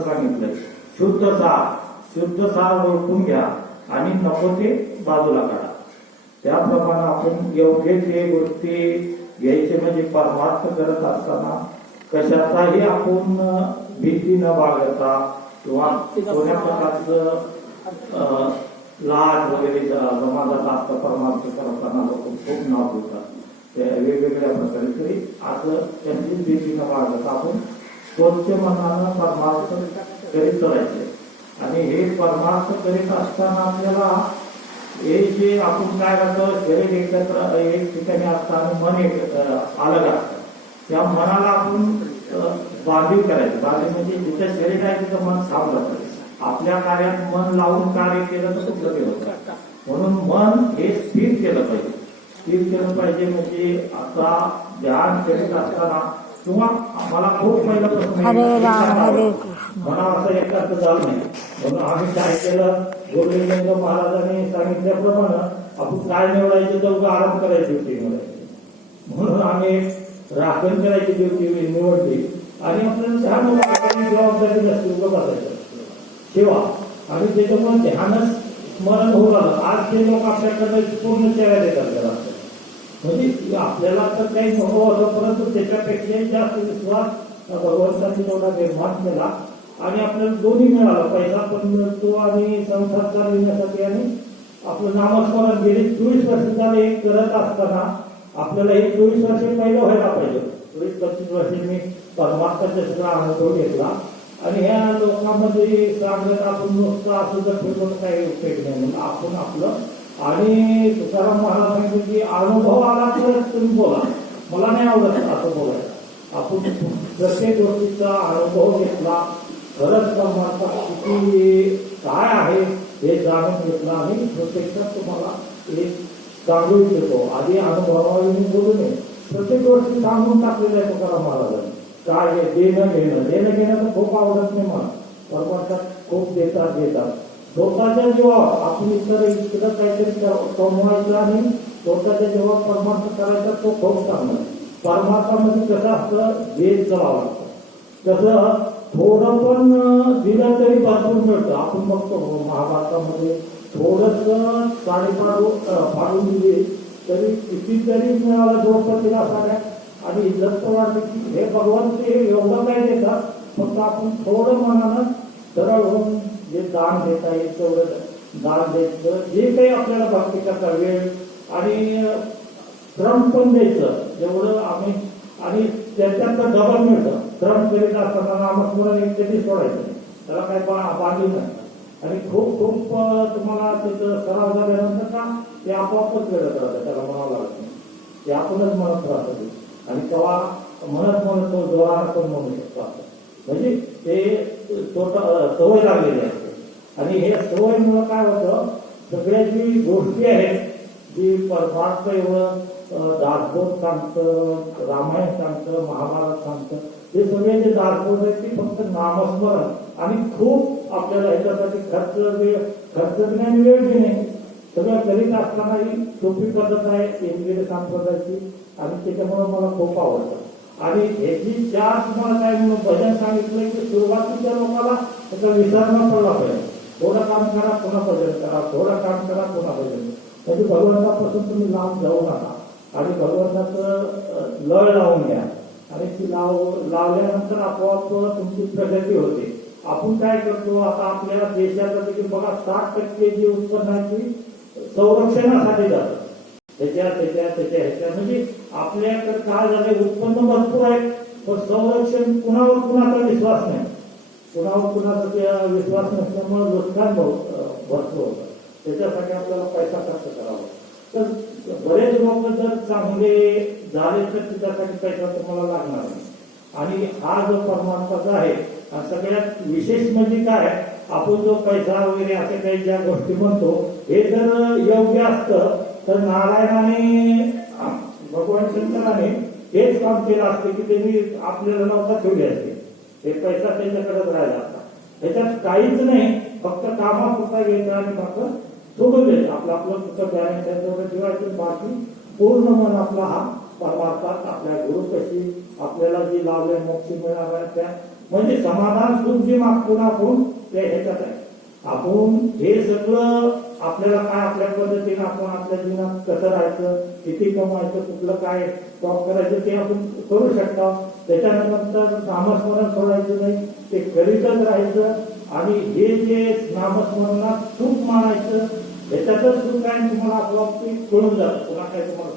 सांगितलं शुद्ध सार ओळखून घ्या आणि नको ते बाजूला काढा. त्याप्रमाणे आपण योग्य ते गोष्टी घ्यायचे म्हणजे परमार्थ करत असताना कशाचाही आपण भीती न बाळगता किंवा कोण्या प्रकारचं लाज वगैरे समाजात असतं परमार्थ करताना लोक खूप नाव होतात वेगवेगळ्या प्रकारे तरी असं त्यांची भीती न बाळगता आपण स्वच्छ मनानं परमार्थ करीत करायचे. आणि हे परमार्थ करीत असताना आपल्याला हे जे आपण काय करतो शरीर एकत्र एक ठिकाणी असतं आणि मन एक अलग असतं. त्या मनाला आपण बांधीव करायचं. बांधीव म्हणजे जिथं शरीर आहे तिथं मन थांबलं पाहिजे. आपल्या कार्यात मन लावून कार्य केलं तर कुठलं ते होतं. म्हणून मन हे स्थिर केलं पाहिजे. स्थिर केलं पाहिजे म्हणजे आता ध्यान करीत असताना किंवा आम्हाला खूप पहिल्यापासून मला असं एकाच झालं नाही. म्हणून आम्ही काय केलं गोविंद महाराजांनी सांगितल्याप्रमाणे आपण काय निवडायचे तर आराम करायची होती निवडायची. म्हणून आम्ही राखण करायची ड्युटी निवडली आणि आपल्याला ध्यान जबाबदारी नसते उभं बसायचं ठेवा आणि त्याच्यामुळे ध्यानच स्मरण होऊ लागलं. आज ते लोक आपल्याकडे पूर्ण चेहरा देतात त्याला म्हणजे आपल्याला तर काही नको होतं परंतु त्याच्यापेक्षा जास्त विश्वास भगवंतांनी तेवढा निर्माण केला आणि आपल्याला दोन्ही मिळालं. पैसा पण मिळतो आणि संसार चालविण्यासाठी आणि आपलं नामस्मरण गेली 24 वर्ष झाले करत असताना आपल्याला हे 24 वर्ष पहिलं व्हायला पाहिजे. 20-25 वर्षे मी परमार्थाचा सगळा अनुभव घेतला आणि ह्या लोकांमध्ये सांगत आपण नुसतं असं जर फिरवून काही उपयोग नाही म्हणून आपण आपलं आणि तुकाराम महाराज सांगितलं की अनुभव आला तर तुम्ही बोला. मला नाही आवडत असं बोलायचं. आपण प्रत्येक गोष्टीचा अनुभव घेतला खरंच परमार्थ किती काय आहे हे जाणून घेतलं आणि प्रत्यक्षात तुम्हाला एक सांगू इच्छितो. आधी अनुभवाने बोलू नये. प्रत्येक गोष्टी सांगून टाकलेल्या आहे तुकाराम महाराजांनी. काय देणं घेणं तर खूप आवडत नाही मला. परमार्थात खूप देतात स्वतःच्या जीवावर आपण इकडं काहीतरी कमवायचं आणि स्वतःच्या जीवावर परमार्थ करायचा तो खूप चांगला. परमार्थामध्ये कसं असतं देत चालावं लागतं. कसं थोडं पण दिलं तरी भरपूर मिळतं. आपण बघतो महाभारतामध्ये थोडस साडी फाडून दिली तरी कितीतरी मिळालं द्रौपदीला साड्या आणि इज्जत वाढली की हे भगवंत हे एवढं काय देतात. फक्त आपण थोडं मनानं सरळ होऊन जे दान देता येईल तेवढं दान द्यायचं. जे काही आपल्याला भक्ती करता वेळ आणि श्रम पण द्यायचं जेवढं आम्ही आणि त्याच्यात डबल मिळतं. श्रम करीत असताना नामस्मरण एक कधी सोडायचं नाही. त्याला काही बांधीव नाही आणि खूप खूप तुम्हाला त्याचं सराव झाल्यानंतर का ते आपोआपच वेळत राहतं. त्याला म्हणावं लागत नाही. ते आपणच म्हणत राहतं आणि तेव्हा म्हणत तो जोरानं पण म्हणू शकतो असं. म्हणजे ते सवय लागलेली असते आणि हे सवयीमुळं काय होतं सगळ्या जी गोष्टी आहेत जी परमार्थ एवढं दासबोध सांगतं, रामायण सांगतं, महाभारत सांगतं हे सगळे जे दासबोध आहेत ते फक्त नामस्मरण आणि खूप आपल्याला ह्याच्यासाठी खर्च नाही वेळ देणे सगळं करीत असताना ही सोपी पद्धत आहे इंग्रजी संप्रदायाची आणि त्याच्यामुळे मला खूप आवडतं. आणि ह्याची चार तुम्हाला काय म्हणून भजन सांगितलं की सुरुवातीच्या लोकांना त्याचा विसर न पडला पाहिजे. थोडं काम करा पुन्हा भजन करा, थोडं काम करा पुन्हा भजन. म्हणजे भगवंतापासून तुम्ही लांब जाऊ नका आणि भगवंताचं लळ लावून घ्या आणि ती लावल्यानंतर आपोआप तुमची प्रगती होते. आपण काय करतो आता आपल्या देशात बघा 60% जी उत्पन्नाची संरक्षणासाठी जातं. त्याच्या म्हणजे आपल्याकडे काय झालंय उत्पन्न भरपूर आहे पण संरक्षण कुणाचा विश्वास नाही. कुणाचा विश्वास नसल्यामुळे नुकसान भरपूर होतं. त्याच्यासाठी आपल्याला पैसा खर्च करावा. तर बरेच लोक जर चांगले झाले तर त्याच्यासाठी पैसा तुम्हाला लागणार नाही. आणि हा जो परमार्थाचा आहे सगळ्यात विशेष म्हणजे काय आपण जो पैसा वगैरे असे काही ज्या गोष्टी म्हणतो हे जर योग्य असतं तर नारायणाने भगवान शंकराने हेच काम केलं असते की त्यांनी आपल्याला नव्हता ठेवली असते. हे पैसा त्यांच्याकडेच राहिला असता. त्याच्यात काहीच नाही फक्त कामापुरता घ्यायचा आणि फक्त सोडून द्यायचं. आपलं फक्त बॅलन्स तेवढं ठेवायचं. बाकी पूर्ण मन आपला हा परमार्थात आपल्या गुरु कशी आपल्याला जी लावले मोक्ष मिळाल्या त्या म्हणजे समाधान सुख जे मागतो ना आपण ते ह्याच्यात आहे. आपण हे सगळं आपल्याला काय आपल्या पद्धतीने आपण आपल्या जीवनात कसं राहायचं, किती कमवायचं, कुठलं काय स्टॉक करायचं ते आपण करू शकता. त्याच्यानंतर नामस्मरण सोडायचं नाही, ते करीतच राहायचं आणि हे जे नामस्मरणात सुख मानायचं, ह्याच्यातच सुख आहे तुम्हाला आपोआप ते कळून जातं. पुन्हा काय तुम्हाला